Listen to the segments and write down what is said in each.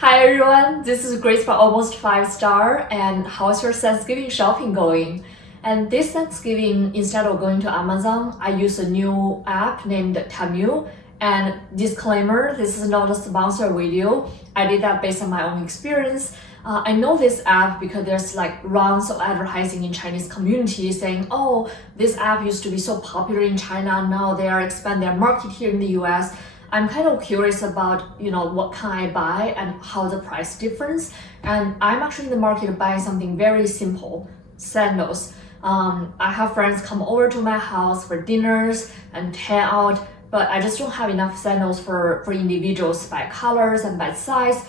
Hi everyone, this is Grace from Almost 5 Star, and how's your Thanksgiving shopping going? And this Thanksgiving, instead of going to Amazon, I use a new app named Temu. And disclaimer, this is not a sponsored video. I did that based on my own experience. I know this app because there's like rounds of advertising in Chinese community saying, oh, this app used to be so popular in China, now they are expanding their market here in the US. I'm kind of curious about, what can I buy and how the price difference. And I'm actually in the market buying something very simple, sandals. I have friends come over to my house for dinners and hang out, but I just don't have enough sandals for individuals by colors and by size.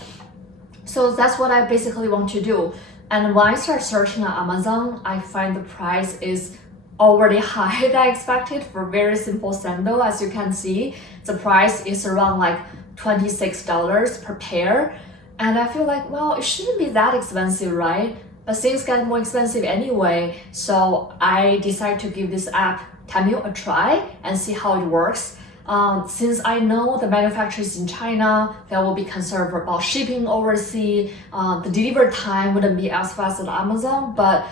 So that's what I basically want to do. And when I start searching on Amazon, I find the price is already higher than I expected for very simple sandal. As you can see, the price is around like $26 per pair. And I feel like, well, it shouldn't be that expensive, right? But things get more expensive anyway. So I decided to give this app, Temu, a try and see how it works. Since I know the manufacturers in China, they will be concerned about shipping overseas. The delivery time wouldn't be as fast as Amazon, but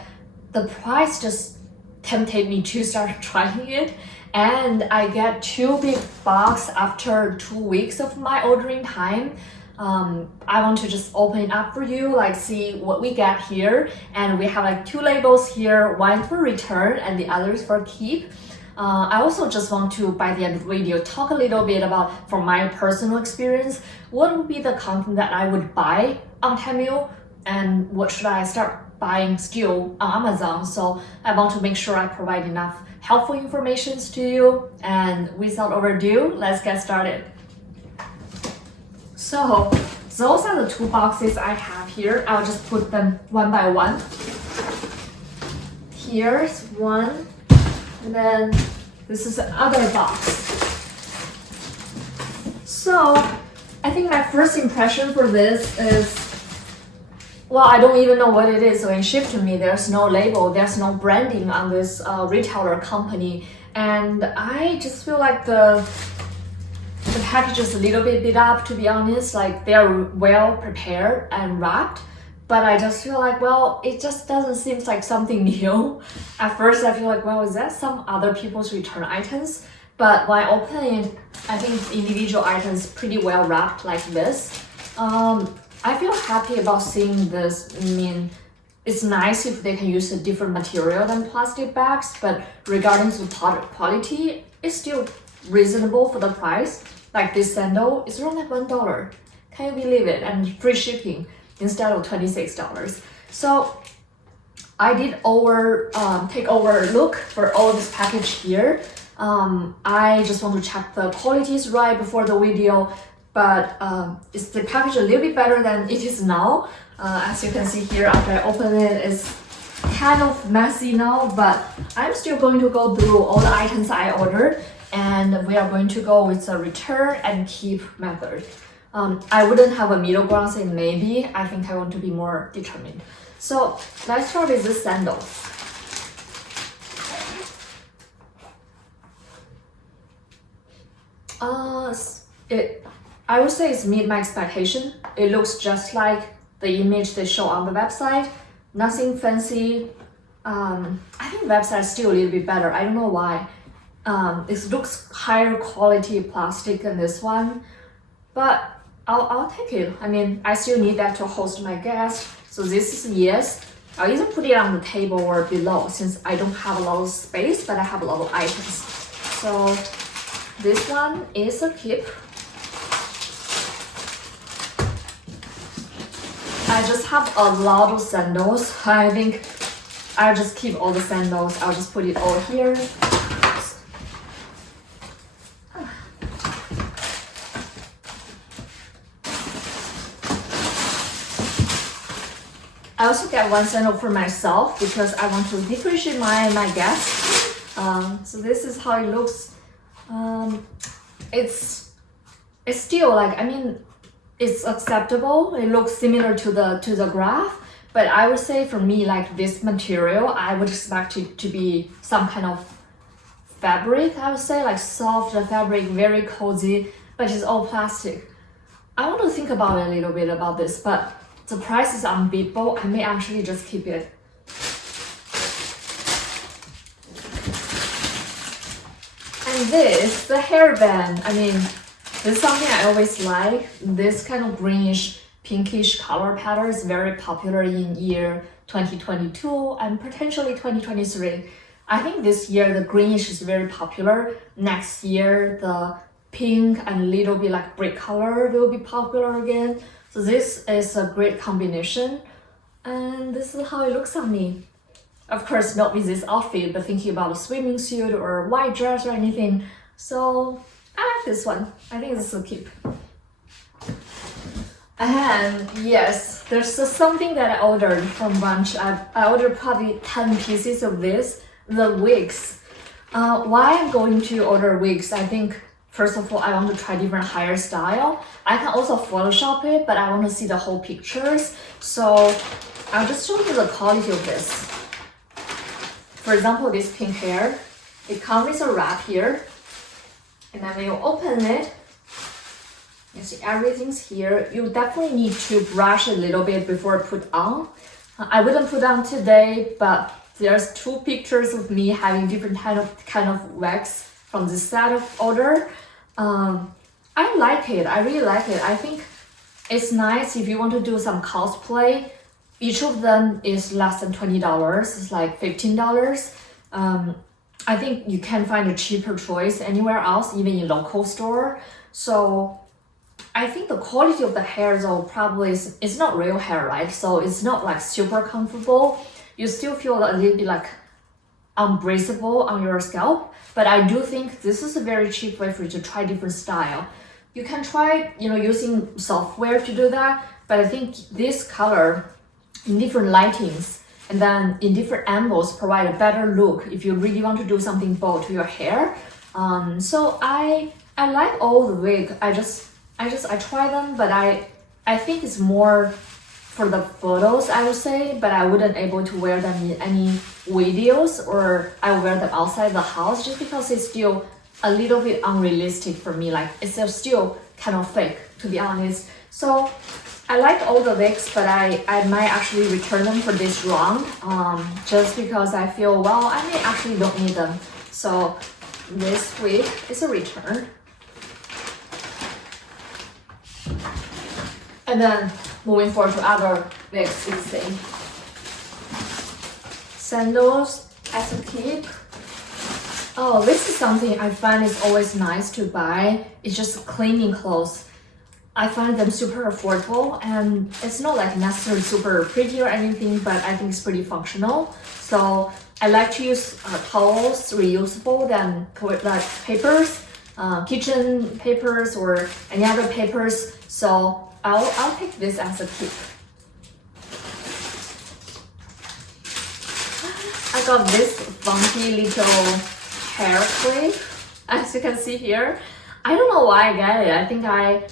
the price just tempted me to start trying it. And I get 2 big box after 2 weeks of my ordering time. I want to just open it up for you, like see what we get here. And we have like 2 labels here, one for return and the other is for keep. I also just want to, by the end of the video, talk a little bit about, from my personal experience, what would be the content that I would buy on Temu and what should I start buying still on Amazon. So I want to make sure I provide enough helpful information to you. And without overdue, let's get started. So those are the 2 boxes I have here. I'll just put them one by one. Here's one. And then this is the other box. So I think my first impression for this is, well, I don't even know what it is. When it shipped to me, there's no label, there's no branding on this retailer company. And I just feel like the package is a little bit beat up, to be honest. Like they're well prepared and wrapped. But I just feel like, well, it just doesn't seem like something new. At first, I feel like, well, is that some other people's return items? But when I open it, I think it's individual items pretty well wrapped like this. I feel happy about seeing this. I mean, it's nice if they can use a different material than plastic bags, but regarding to the product quality, it's still reasonable for the price. Like this sandal is around like $1. Can you believe it? And free shipping instead of $26. So I did take over look for all this package here. I just want to check the quality is right before the video, but is the package a little bit better than it is now? As you can see here, after I open it, it's kind of messy now, but I'm still going to go through all the items I ordered, and we are going to go with the return and keep method. I wouldn't have a middle ground saying maybe. I think I want to be more determined. So let's start with this sandal. I would say it's meet my expectation. It looks just like the image they show on the website. Nothing fancy. I think the website is still a little bit better. I don't know why. It looks higher quality plastic than this one, but I'll take it. I mean, I still need that to host my guests. So this is yes. I'll either put it on the table or below since I don't have a lot of space, but I have a lot of items. So this one is a keep. I just have a lot of sandals. I think I'll just keep all the sandals. I'll just put it all here. I also get one sandal for myself because I want to differentiate my guests. So this is how it looks. It's still like, I mean, it's acceptable. It looks similar to the graph, but I would say for me, like this material, I would expect it to be some kind of fabric. I would say like soft fabric, very cozy, but it's all plastic. I want to think about it a little bit about this, but the price is unbeatable. I may actually just keep it. And this, the hairband. I mean, this is something I always like. This kind of greenish, pinkish color pattern is very popular in year 2022 and potentially 2023. I think this year the greenish is very popular. Next year the pink and little bit like brick color will be popular again. So this is a great combination. And this is how it looks on me. Of course, not with this outfit, but thinking about a swimming suit or white dress or anything. So I like this one. I think this will keep. And yes, there's something that I ordered from Bunch. I ordered probably 10 pieces of this, the wigs. Why I'm going to order wigs, I think, first of all, I want to try different hairstyle. I can also Photoshop it, but I want to see the whole pictures. So I'll just show you the quality of this. For example, this pink hair, it comes with a wrap here. And then when you open it, you see everything's here. You definitely need to brush a little bit before put on. I wouldn't put on today, but there's 2 pictures of me having different kind of wax from this set of order. I like it. I really like it. I think it's nice if you want to do some cosplay. Each of them is less than $20. It's like $15. I think you can find a cheaper choice anywhere else, even in local store. So I think the quality of the hair though probably it's not real hair, right? So it's not like super comfortable. You still feel a little bit like unbreathable on your scalp. But I do think this is a very cheap way for you to try different style. You can try, using software to do that. But I think this color in different lightings and then in different angles provide a better look if you really want to do something bold to your hair. So I like all the wig. I try them, but I think it's more for the photos, I would say, but I wouldn't able to wear them in any videos, or I wear them outside the house just because it's still a little bit unrealistic for me. Like it's still kind of fake, to be honest. So I like all the wigs, but I might actually return them for this round, just because I feel, well, I may actually don't need them. So this wig is a return. And then moving forward to other wigs, it's the same. Sandals as a keep. Oh, this is something I find is always nice to buy. It's just cleaning clothes. I find them super affordable, and it's not like necessarily super pretty or anything, but I think it's pretty functional. So I like to use towels, reusable, than like papers, kitchen papers or any other papers. So I'll take this as a tip. I got this funky little hair clip, as you can see here. I don't know why I got it. I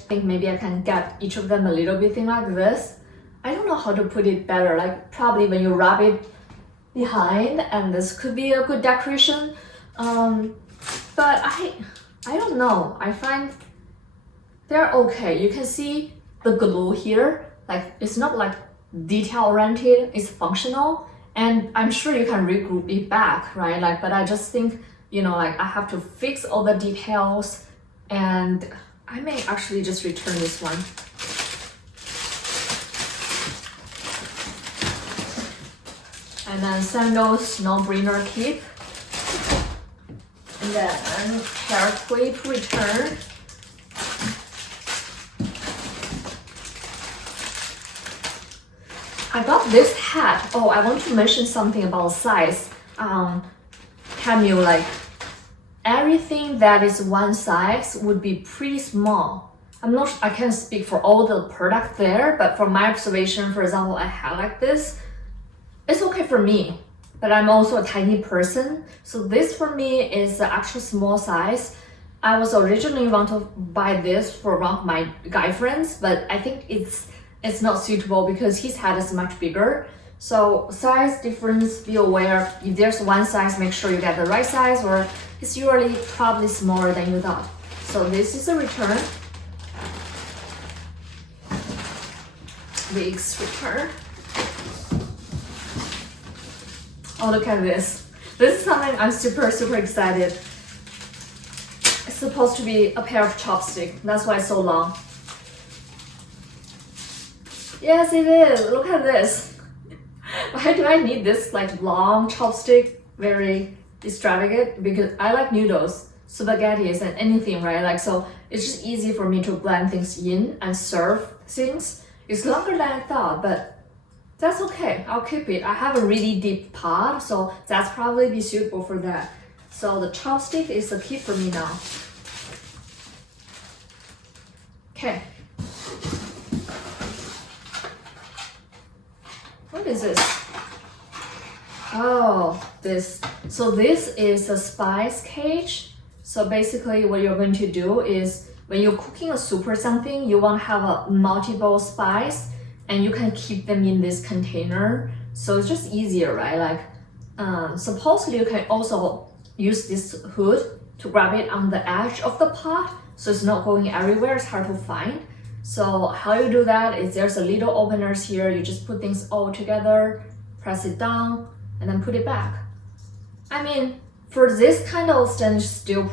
think maybe I can get each of them a little bit thing like this. I don't know how to put it better. Like probably when you rub it behind, and this could be a good decoration. But I don't know. I find they're okay. You can see the glue here. Like it's not like detail oriented. It's functional, and I'm sure you can regroup it back, right? Like, but I just think like I have to fix all the details. And I may actually just return this one. And then sandals, no-brainer keep. And then hair clip return. I got this hat. Oh, I want to mention something about size. Temu, like everything that is one size would be pretty small. I can't speak for all the product there, but from my observation, for example, a hat like this, it's okay for me, but I'm also a tiny person. So this for me is the actual small size. I was originally want to buy this for one of my guy friends, but I think it's not suitable because his hat is much bigger. So size difference, be aware. If there's one size, make sure you get the right size, or it's usually probably smaller than you thought. So this is a return. week's return. Oh, look at this. This is something I'm super excited. It's supposed to be a pair of chopsticks. That's why it's so long. Yes, it is. Look at this. Why do I need this like long chopstick? Very extravagant, because I like noodles, spaghettis, and anything, right? Like, so it's just easy for me to blend things in and serve things. It's longer than I thought, but that's okay. I'll keep it. I have a really deep pot, so that's probably be suitable for that. So the chopstick is the key for me now. Okay. What is this? Oh, this. So this is a spice cage. So basically what you're going to do is when you're cooking a soup or something, you want to have a multiple spice and you can keep them in this container. So it's just easier, right? Like, supposedly you can also use this hood to grab it on the edge of the pot. So it's not going everywhere, it's hard to find. So how you do that is there's a little openers here. You just put things all together, press it down, and then put it back. I mean, for this kind of stainless steel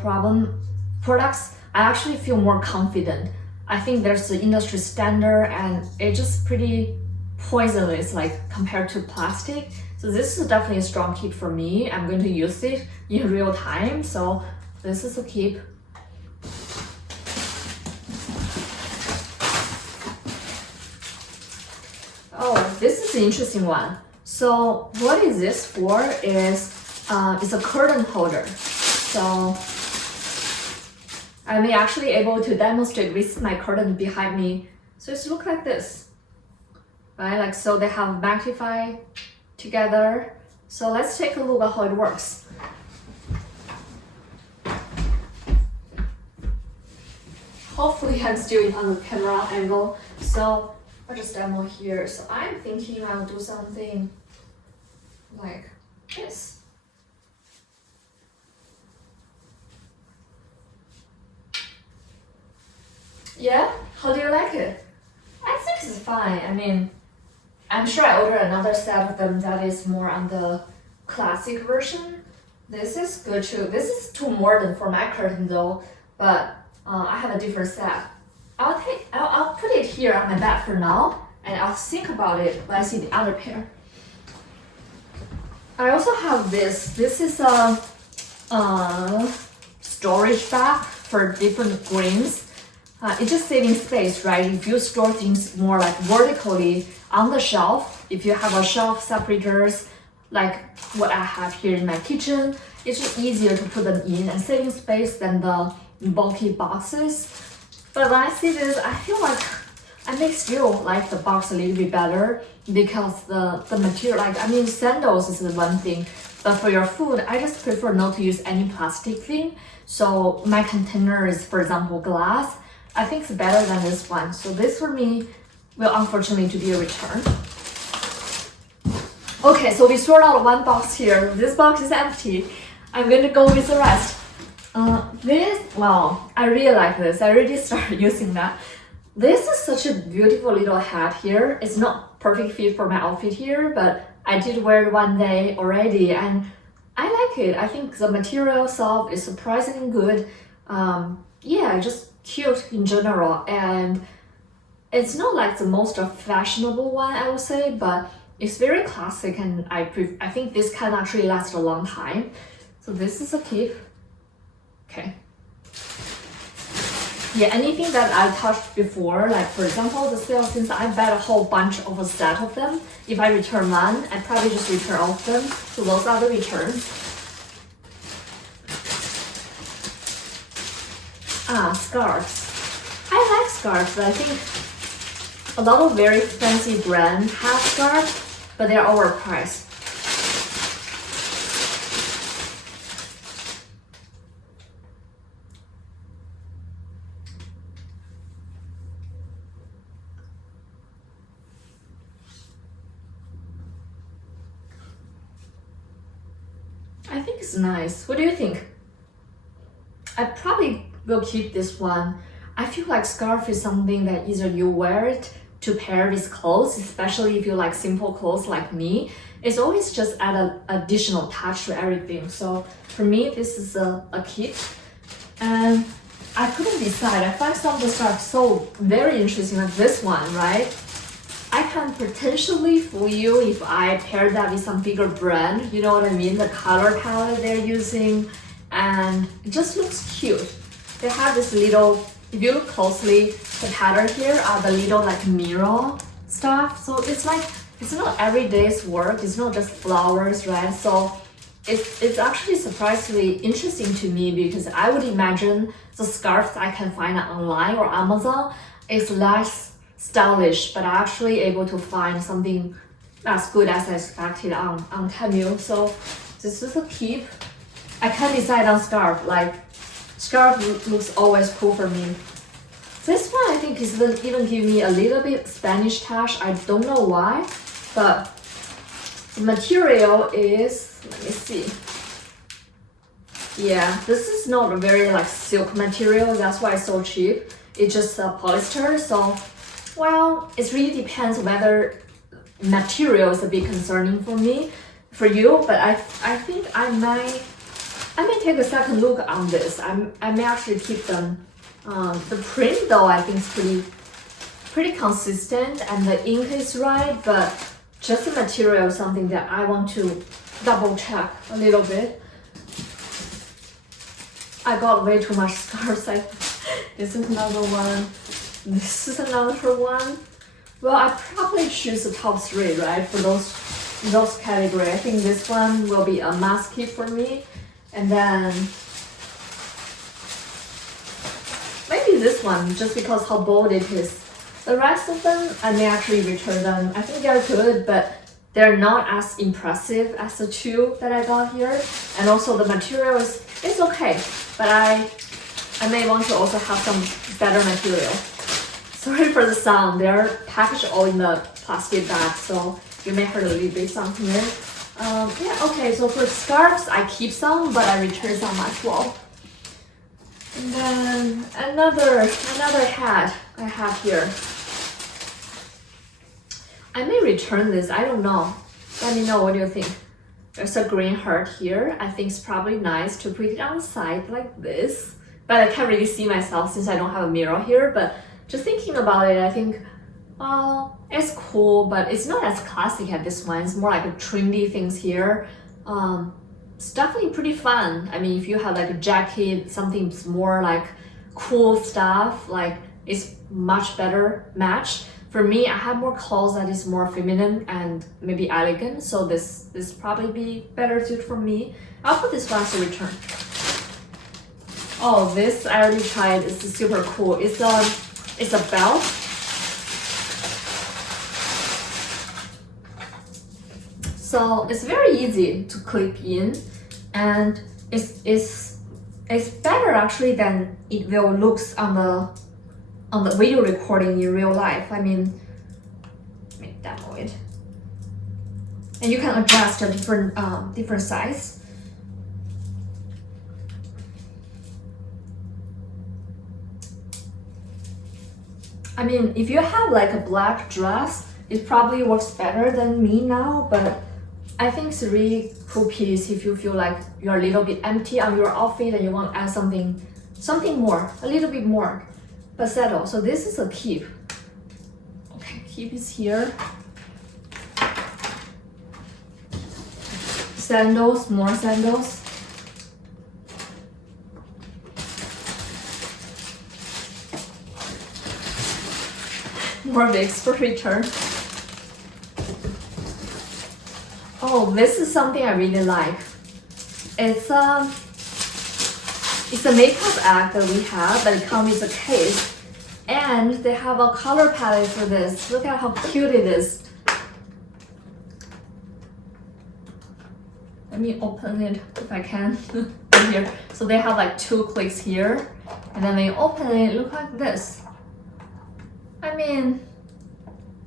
products, I actually feel more confident. I think there's the industry standard and it's just pretty poisonless like compared to plastic. So this is definitely a strong tip for me. I'm going to use it in real time. So this is a tip. Oh, this is an interesting one. So what is this for is it's a curtain holder. So I'm actually able to demonstrate with my curtain behind me. So it's look like this, right? Like, so they have magnify together. So let's take a look at how it works. Hopefully I'm still on the camera angle. So I'll just demo here. So I'm thinking I'll do something like this. Yeah? How do you like it? I think it's fine. I mean, I'm sure I ordered another set of them that is more on the classic version. This is good too. This is too modern for my curtain though, but I have a different set. I'll put it here on my bed for now, and I'll think about it when I see the other pair. I also have this. This is a storage bag for different grains. It's just saving space, right? If you store things more like vertically on the shelf, if you have a shelf separators like what I have here in my kitchen, it's just easier to put them in and saving space than the bulky boxes. But when I see this, I feel like I may still like the box a little bit better because the material, like, I mean, sandals is one thing, but for your food, I just prefer not to use any plastic thing. So my container is, for example, glass. I think it's better than this one. So this for me will unfortunately to be a return. Okay, so we sort out one box here. This box is empty. I'm going to go with the rest. Wow, I really like this. I already started using that. This is such a beautiful little hat here. It's not perfect fit for my outfit here, but I did wear it one day already and I like it. I think the material itself is surprisingly good. Yeah, just cute in general, and it's not like the most fashionable one, I would say, but it's very classic, and I think this can actually last a long time. So this is a tip. Okay. Yeah, anything that I touched before, like for example the sale, since I bought a whole bunch of a set of them, if I return one, I probably just return all of them. So those are the returns. Scarves. I like scarves, but I think a lot of very fancy brands have scarves, but they're overpriced. I think it's nice. What do you think? I probably will keep this one. I feel like scarf is something that either you wear it to pair with clothes, especially if you like simple clothes like me. It's always just add an additional touch to everything. So for me, this is a kit. And I couldn't decide. I find some of the stuff so very interesting, like this one, right? I can potentially fool you if I pair that with some bigger brand, you know what I mean? The color palette they're using, and it just looks cute. They have this little, if you look closely, the pattern here are the little like mirror stuff. So it's like, it's not everyday's work, it's not just flowers, right? So it's actually surprisingly interesting to me because I would imagine the scarves I can find online or Amazon is less stylish, but I'm actually able to find something as good as I expected on Temu. So this is a keep. I can't decide on scarf. Like scarf looks always cool for me. This one I think is even give me a little bit Spanish touch. I don't know why, but the material is, let me see. Yeah, this is not a very like silk material. That's why it's so cheap. It's just polyester. So, well, it really depends whether material is a bit concerning for me, for you. But I think I might take a second look on this. I may actually keep them. The print though I think is pretty consistent and the ink is right, but just the material is something that I want to double check a little bit. I got way too much scarves. This is another one. This is another one. Well, I probably choose the top three, right? For those category. I think this one will be a must keep for me. And then maybe this one, just because how bold it is. The rest of them, I may actually return them. I think they're good, but they're not as impressive as the two that I got here. And also the material is okay, but I may want to also have some better material. Sorry for the sound. They're packaged all in the plastic bag, so you may hear a little bit sound here. Yeah, okay, so for scarves, I keep some, but I return some as well. And then another hat I have here. I may return this, I don't know. Let me know, what do you think? There's a green heart here. I think it's probably nice to put it on the side like this. But I can't really see myself since I don't have a mirror here. But just thinking about it, I think, it's cool, but it's not as classic as this one. It's more like a trendy things here. It's definitely pretty fun. I mean, if you have like a jacket, something more like cool stuff, like it's much better match. For me, I have more clothes that is more feminine and maybe elegant, so this probably be better suited for me. I'll put this one as a return. Oh, this I already tried. It's super cool. It's a belt. So it's very easy to clip in, and it's better actually than it will looks on the video recording in real life. I mean, let me demo it. And you can adjust the different size. I mean, if you have like a black dress, it probably works better than me now, but I think it's a really cool piece if you feel like you're a little bit empty on your outfit and you want to add something more, a little bit more. But settle. So this is a keep. Okay, keep is here. Sandals, more sandals. More wigs for return. Oh, this is something I really like. It's a makeup bag that we have, but it comes with a case. And they have a color palette for this. Look at how cute it is. Let me open it if I can. Here. So they have like 2 clicks here. And then when you open it, look like this. I mean,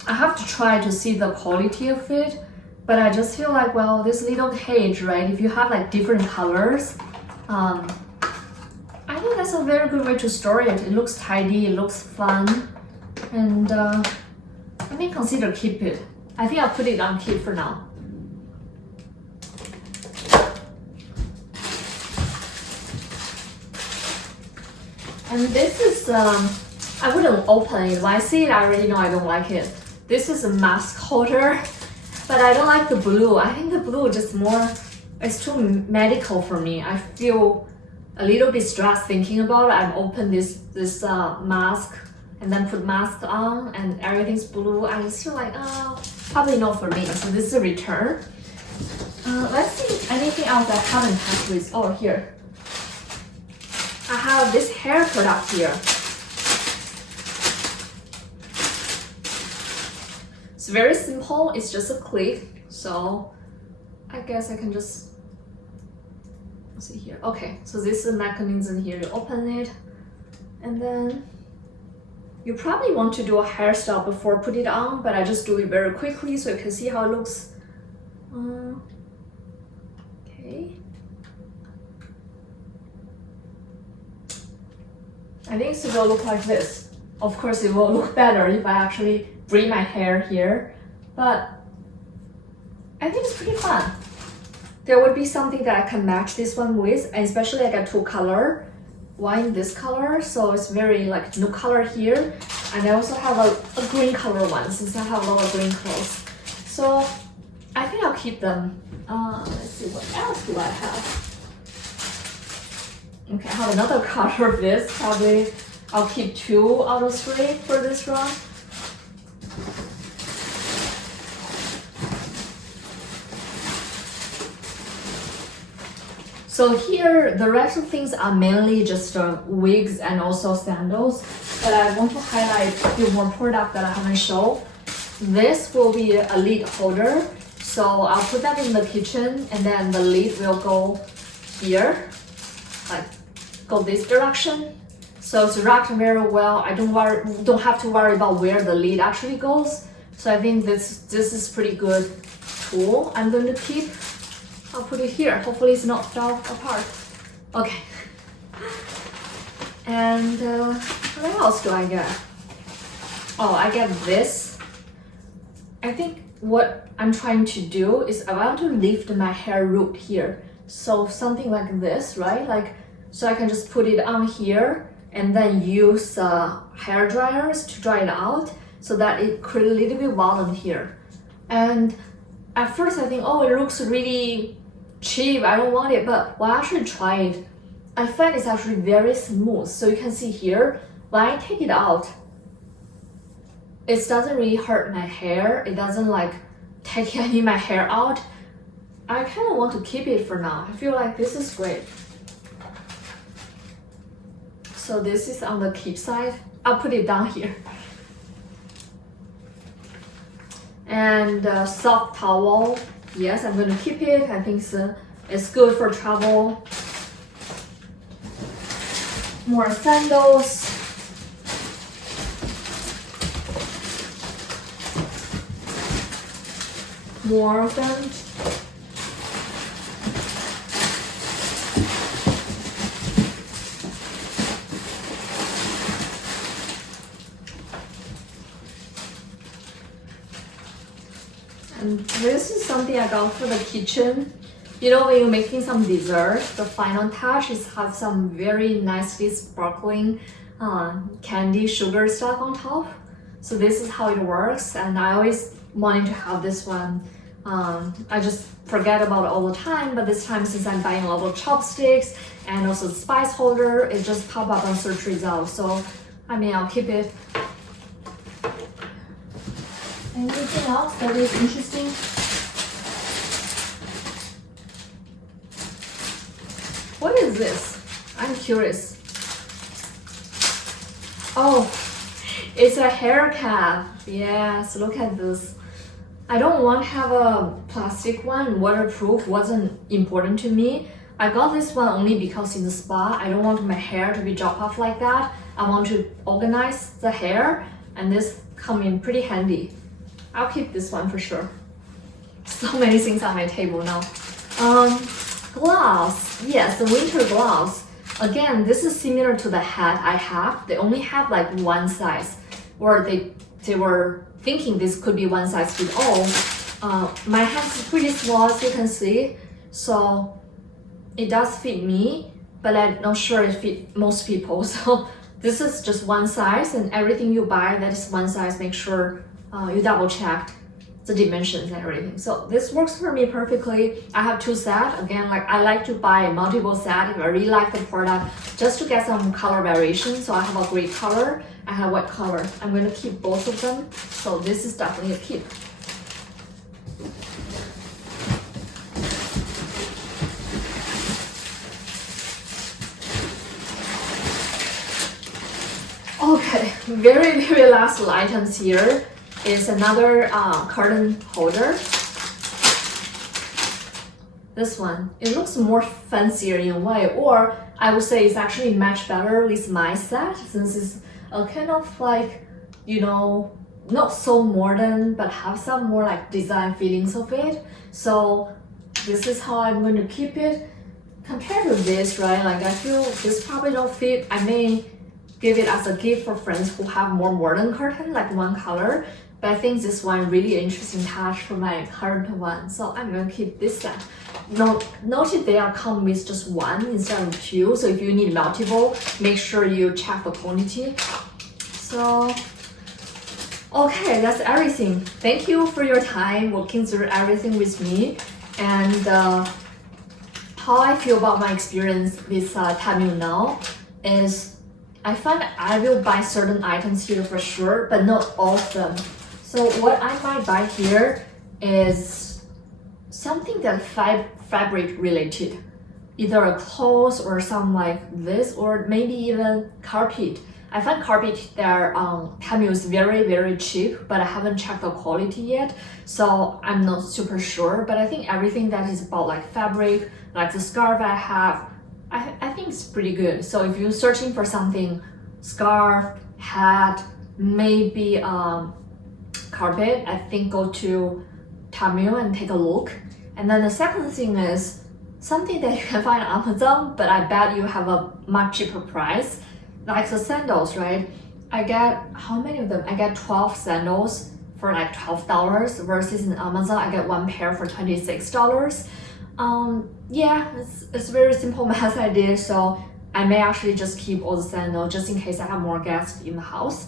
I have to try to see the quality of it. But I just feel like, well, this little cage, right? If you have like different colors, I think that's a very good way to store it. It looks tidy, it looks fun, and I may consider keep it. I think I'll put it on keep for now. And this is, I wouldn't open it. When I see it, I already know I don't like it. This is a mask holder, but I don't like the blue. I think the blue just more, it's too medical for me. I feel a little bit stressed thinking about it. I've opened this mask and then put mask on and everything's blue. I just feel like, probably not for me. So this is a return. Let's see anything else I haven't touched with. Oh, here. I have this hair product here. It's very simple. It's just a click. So I guess I can just see here. Okay, so this is a mechanism here. You open it, and then you probably want to do a hairstyle before put it on, but I just do it very quickly so you can see how it looks. Okay. I think it will look like this. Of course, it will look better if I actually braid my hair here, but I think it's pretty fun. There would be something that I can match this one with, and especially I got two color, one this color, so it's very like new color here, and I also have a green color one since I have a lot of green clothes. So I think I'll keep them. Let's see, what else do I have? Okay, I have another color of this. Probably I'll keep 2 out of 3 for this run. So here, the rest of things are mainly just wigs and also sandals. But I want to highlight a few more products that I haven't shown. This will be a lid holder. So I'll put that in the kitchen, and then the lid will go here, like go this direction. So it's wrapped very well. I don't have to worry about where the lid actually goes. So I think this is pretty good tool. I'm going to keep. I'll put it here. Hopefully it's not fell apart. Okay. And what else do I get? Oh, I get this. I think what I'm trying to do is I want to lift my hair root here. So something like this, right? Like, so I can just put it on here and then use hair dryers to dry it out so that it creates a little bit volume here. And at first I think, oh, it looks really cheap, I don't want it, but when I actually try it, I find it's actually very smooth. So you can see here, when I take it out, it doesn't really hurt my hair. It doesn't like take any of my hair out. I kind of want to keep it for now. I feel like this is great. So this is on the keep side. I'll put it down here. And soft towel. Yes, I'm going to keep it. I think it's good for travel. More sandals. More of them. And this is something I got for the kitchen. You know, when you're making some dessert, the final touch is have some very nicely sparkling candy sugar stuff on top. So this is how it works, and I always wanted to have this one. I just forget about it all the time, but this time since I'm buying a lot of chopsticks and also the spice holder, it just popped up on search results. So I mean, I'll keep it. Anything else that is interesting? What is this? I'm curious. Oh, it's a hair cap. Yes, look at this. I don't want to have a plastic one. Waterproof wasn't important to me. I got this one only because in the spa, I don't want my hair to be dropped off like that. I want to organize the hair, and this come in pretty handy. I'll keep this one for sure. So many things on my table now. Gloves. Yes, the winter gloves. Again, this is similar to the hat I have. They only have like one size, or they were thinking this could be one size fits all. My hands is pretty small, as you can see, so it does fit me, but I'm not sure it fit most people. So this is just one size, and everything you buy that is one size, make sure you double checked the dimensions and everything. So this works for me perfectly. I have 2 sets. Again, like I like to buy multiple sets if I really like the product, just to get some color variation. So I have a gray color, I have white color. I'm going to keep both of them. So this is definitely a keep. Okay, very last items here is another curtain holder. This one, it looks more fancier in a way, or I would say it's actually much better with my set, since it's a kind of like, you know, not so modern, but have some more like design feelings of it. So this is how I'm going to keep it. Compared to this, right, like I feel this probably don't fit. I may give it as a gift for friends who have more modern curtain, like one color. But I think this one really interesting touch for my current one, so I'm gonna keep this set. Notice they are come with just one instead of 2, so if you need multiple, make sure you check the quantity. So, okay, that's everything. Thank you for your time walking through everything with me, and how I feel about my experience with Temu now is I find I will buy certain items here for sure, but not all of them. So what I might buy here is something that fabric related, either a clothes or some like this, or maybe even carpet. I find carpet there Temu is very cheap, but I haven't checked the quality yet, so I'm not super sure. But I think everything that is about like fabric, like the scarf I have, I think it's pretty good. So if you're searching for something, scarf, hat, maybe carpet, I think go to Temu and take a look. And then the second thing is something that you can find on Amazon, but I bet you have a much cheaper price, like the sandals, right? I get, how many of them? I get 12 sandals for like $12 versus in Amazon I get 1 pair for $26. Yeah, it's very simple math I did, so I may actually just keep all the sandals just in case I have more guests in the house.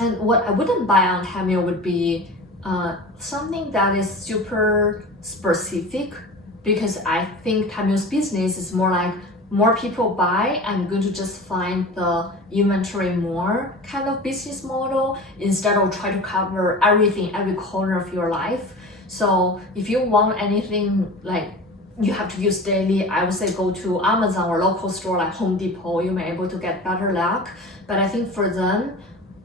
And what I wouldn't buy on Temu would be something that is super specific, because I think Temu's business is more like more people buy, I'm going to just find the inventory more kind of business model instead of try to cover everything, every corner of your life. So if you want anything like you have to use daily, I would say go to Amazon or local store like Home Depot, you may be able to get better luck. But I think for them,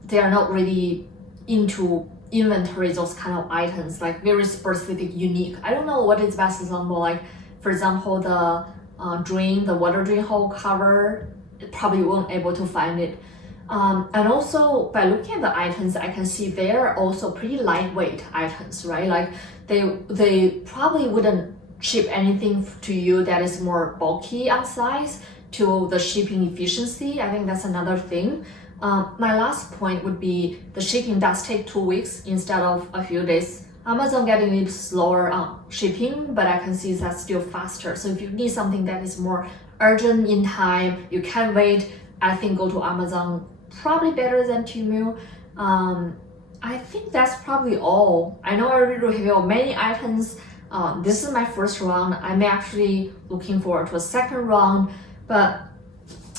they are not really into inventory those kind of items, like very specific, unique. I don't know what is best example, like for example, the the water drain hole cover, probably won't able to find it. And also by looking at the items, I can see they're also pretty lightweight items, right? Like they probably wouldn't ship anything to you that is more bulky on size to the shipping efficiency. I think that's another thing. My last point would be the shipping does take 2 weeks instead of a few days. Amazon getting a little slower on shipping, but I can see that's still faster. So if you need something that is more urgent in time, you can't wait, I think go to Amazon, probably better than Temu. I think that's probably all. I know I already reviewed many items. This is my first round. I may actually looking forward to a second round, but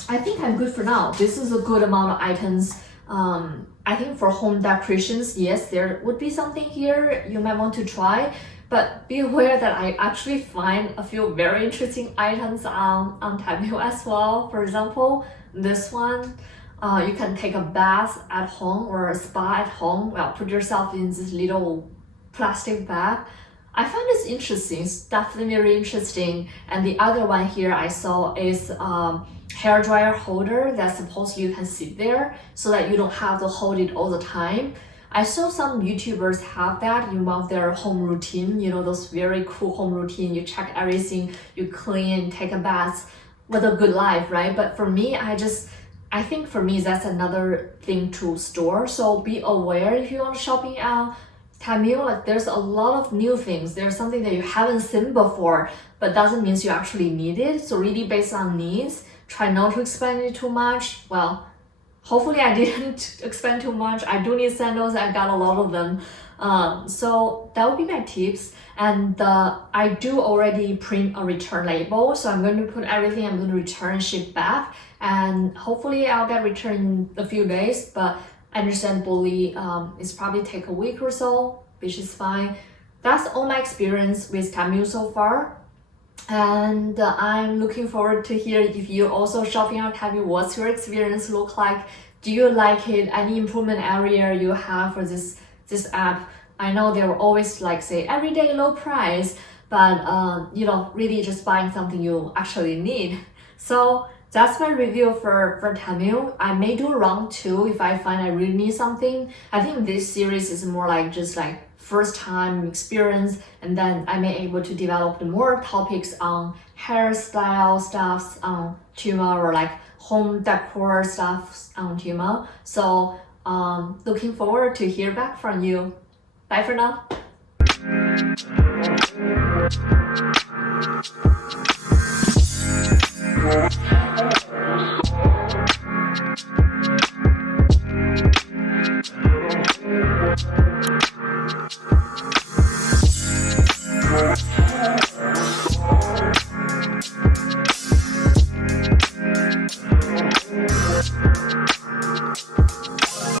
I think I'm good for now. This is a good amount of items. I think for home decorations, yes, there would be something here you might want to try, but be aware that I actually find a few very interesting items on Temu as well. For example, this one, you can take a bath at home or a spa at home. Well, put yourself in this little plastic bag. I find this interesting. It's definitely very interesting. And the other one here I saw is hair dryer holder that supposed you can sit there so that you don't have to hold it all the time. I saw some YouTubers have that in one of their home routine, you know, those very cool home routine. You check everything, you clean, take a bath with a good life, right? But for me, I I think for me that's another thing to store. So be aware if you are shopping at Temu, like there's a lot of new things. There's something that you haven't seen before, but doesn't mean you actually need it. So really based on needs, try not to expand it too much. Well, hopefully I didn't expand too much. I do need sandals, I got a lot of them. So that would be my tips. And I do already print a return label. So I'm going to put everything I'm going to return, ship back. And hopefully I'll get returned in a few days. But understandably, it's probably take a week or so, which is fine. That's all my experience with Temu so far. And I'm looking forward to hear if you also shopping on Temu. What's your experience look like? Do you like it? Any improvement area you have for this app? I know they were always like say everyday low price, but really just buying something you actually need. So that's my review for Temu. I may do wrong too if I find I really need something. I think this series is more like just like first time experience, and then I may able to develop more topics on hairstyle stuffs on Temu or like home decor stuff on Temu. So looking forward to hear back from you. Bye for now.